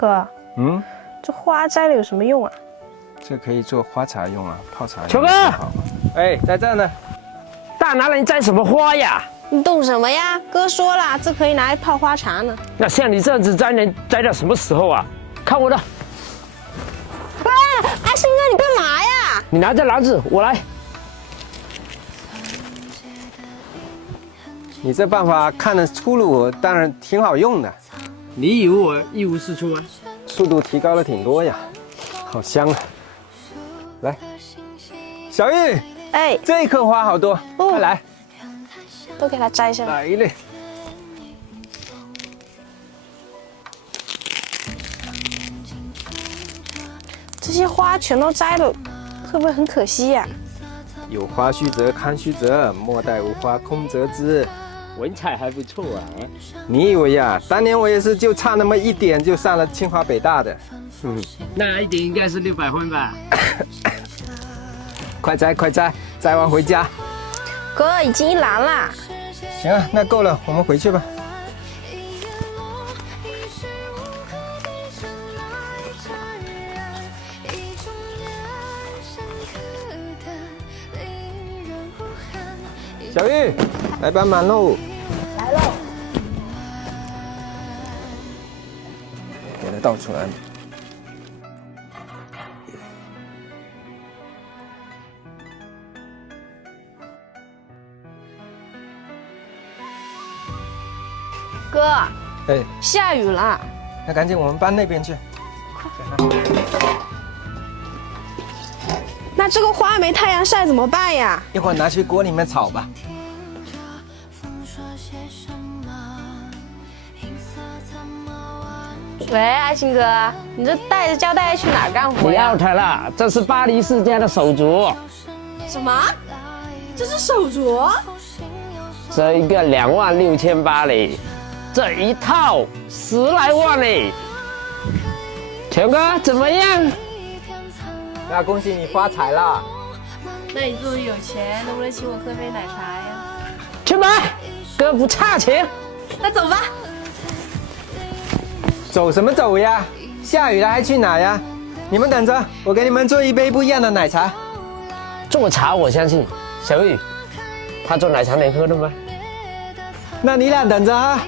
哥，嗯，这花摘了有什么用啊？这可以做花茶用啊，泡茶用。球哥好。哎，在这呢。大男人摘什么花呀？你懂什么呀？哥说了，这可以拿来泡花茶呢。那像你这样子摘能摘到什么时候啊？看我的，哎，阿星哥，你干嘛呀？你拿着篮子，我来。你这办法看得粗鲁，当然挺好用的，你以为我一无是处啊？速度提高了挺多呀，好香啊！来，小玉，哎，这棵花好多，快来，都给它摘下来。来嘞！这些花全都摘了，会不会很可惜呀？有花须折堪须折，莫待无花空折枝。文采还不错啊。你以为呀？当年我也是就差那么一点就上了清华北大的。那一点应该是600分吧？快摘快摘，摘完回家。哥，已经一篮啦。行啊，那够了，我们回去吧。小玉，来帮忙喽！来喽。给它倒出来。哥，哎，下雨了。那赶紧我们搬那边去。那这个花没太阳晒怎么办呀？一会儿拿去锅里面炒吧。喂，阿星哥，你这带着胶带去哪儿干活不呀？要它了，这是巴黎世家的手镯，什么？这是手镯？这一个26000嘞，这一套10来万嘞。球哥怎么样？那恭喜你发财啦！那你这么有钱，能不能请我喝杯奶茶呀？去买，哥不差钱。那走吧。走什么走呀？下雨了还去哪呀？你们等着，我给你们做一杯不一样的奶茶。做茶我相信，小雨，他做奶茶能喝的吗？那你俩等着啊。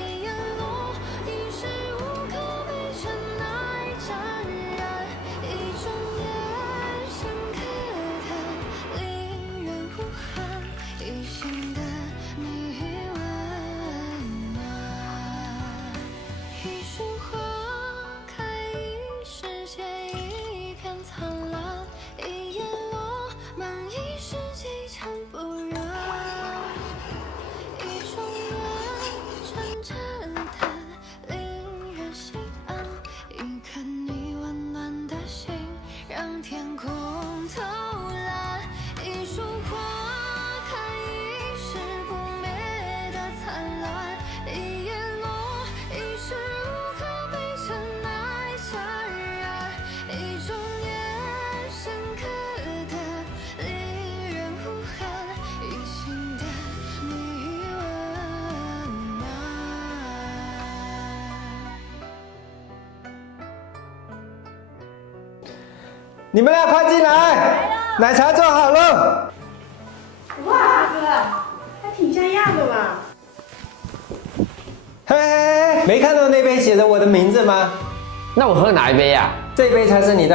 你们俩快进来，奶茶做好了。哇，哥，还挺像样的嘛。嘿嘿嘿，没看到那杯写着我的名字吗？那我喝哪一杯呀？这杯才是你的。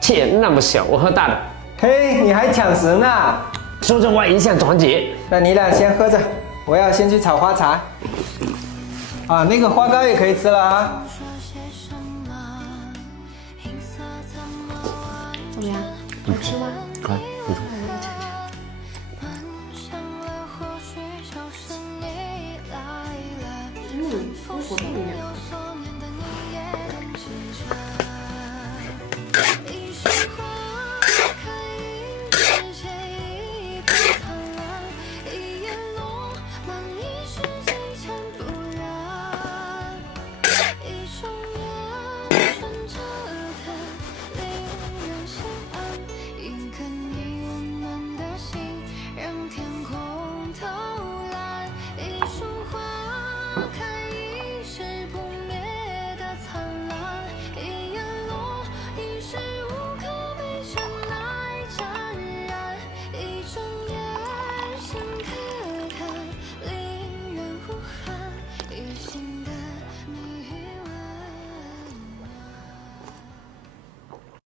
切，那么小，我喝大的。嘿，你还抢食呢？说着我影响团结。那你俩先喝着，我要先去炒花茶。啊，那个花糕也可以吃了啊。怎么样？好吃吗？快，不错。跟果冻一样。